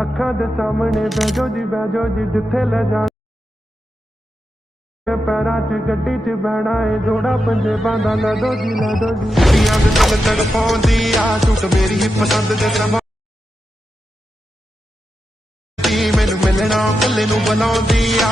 ਅੱਖਾਂ ਦੇ ਸਾਹਮਣੇ ਬਹਿ ਜਾਓ ਜੀ ਜਿੱਥੇ ਲੈ ਜਾ ਪੈਰਾਂ 'ਚ ਗੱਡੀ 'ਚ ਬਹਿਣਾ ਏ ਜੋੜਾ ਪੰਜੇ ਬਾਂਦਾ ਲੈ ਦੋ ਜੀ ਕੁੜੀਆਂ ਦੇ ਦਿਲ ਤੜਪਾਉਂਦੀ ਆ ਝੂਠ ਮੇਰੀ ਹੀ ਪਸੰਦ ਦੇ ਮੈਨੂੰ ਮਿਲਣਾ ਕੱਲੇ ਨੂੰ ਬੁਲਾਉਂਦੀ ਆ